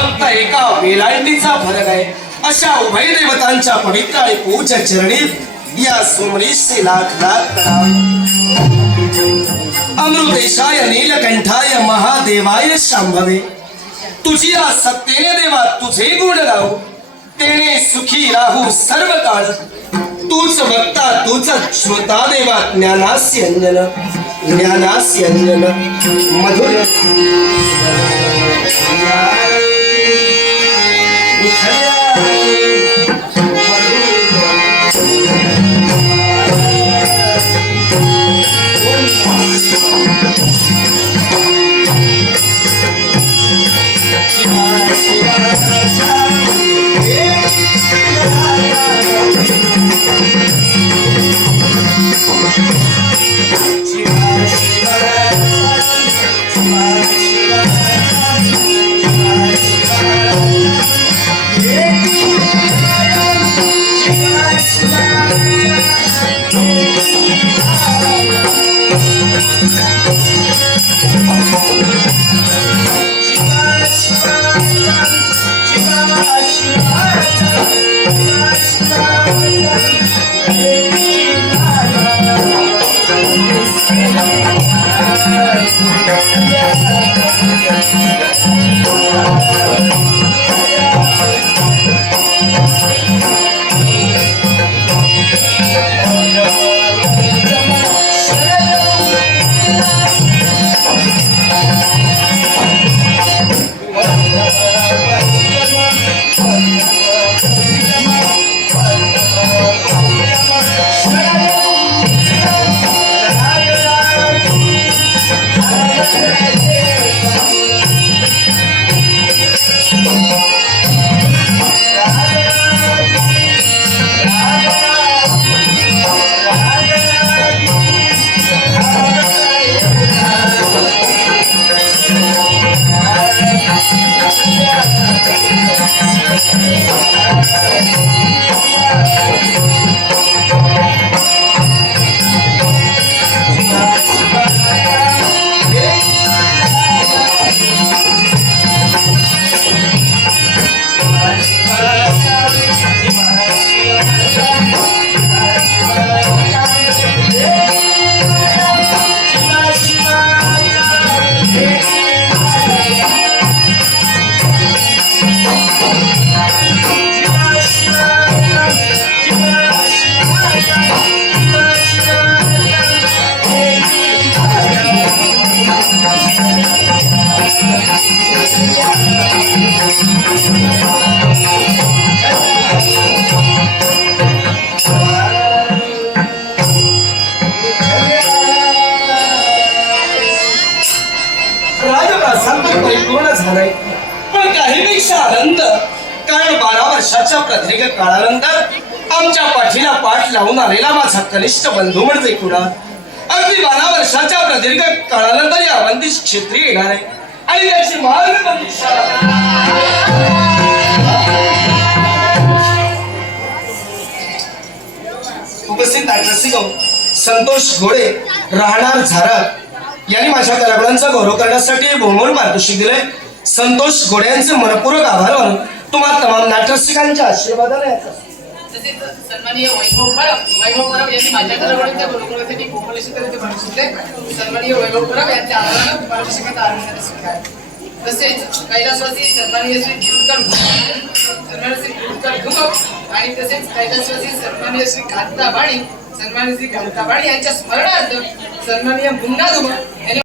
फक्त एका वेलांटीचा फरक आहे. अशा उभय देवतांच्या पवित्र आणि पूज्य चरणी या सोमरीशी लाख लाख प्रणाम. अमृतेशाय नीलकंठाय महादेवाय शांभवे तुझी या सत्तेने देवा तुझे गुण गाऊ. तेने सुखी राहू सर्व काळ. तूच वक्ता तूच श्रोता देवा ज्ञानास्य अंजन ज्ञानास्य अंजन मधुर परिपूर्ण झालाय. पण काहीपेक्षा आनंद, कारण 12 वर्षाच्या प्रदीर्घ काळानंतर आमच्या पाठीला पाठ लावून आलेला माझा कनिष्ठ बंधू म्हणजे कुणाल अगदी 12 वर्षाच्या प्रदीर्घ काळानंतर या अवंतीस क्षेत्री येणार आहे आणि त्याची उपस्थित नाट्यरसिक संतोष घोडे राहणार झारळ यांनी माझ्या कलागुणांचा गौरव करण्यासाठी बहुमोल पारितोषिक दिले. संतोष घोडे यांचे मनपूर्वक आभार मानून तुम्हा तमाम नाट्यरसिकांच्या आशीर्वादाने सन्माननीय वैभव परब यांनी माझ्या कलागुणांच्या गौरवासाठी बहुमोल सन्माननीय वैभव परब यांच्या आभारानं पारितोषिकाचा आनंद स्वीकार. तसेच कैलासवासी सन्माननीय श्री धुमक आणि तसेच कैलासवासी सन्माननीय श्री कांताबाणी यांच्या स्मरणार्थ सन्माननीय मुन्ना धुमक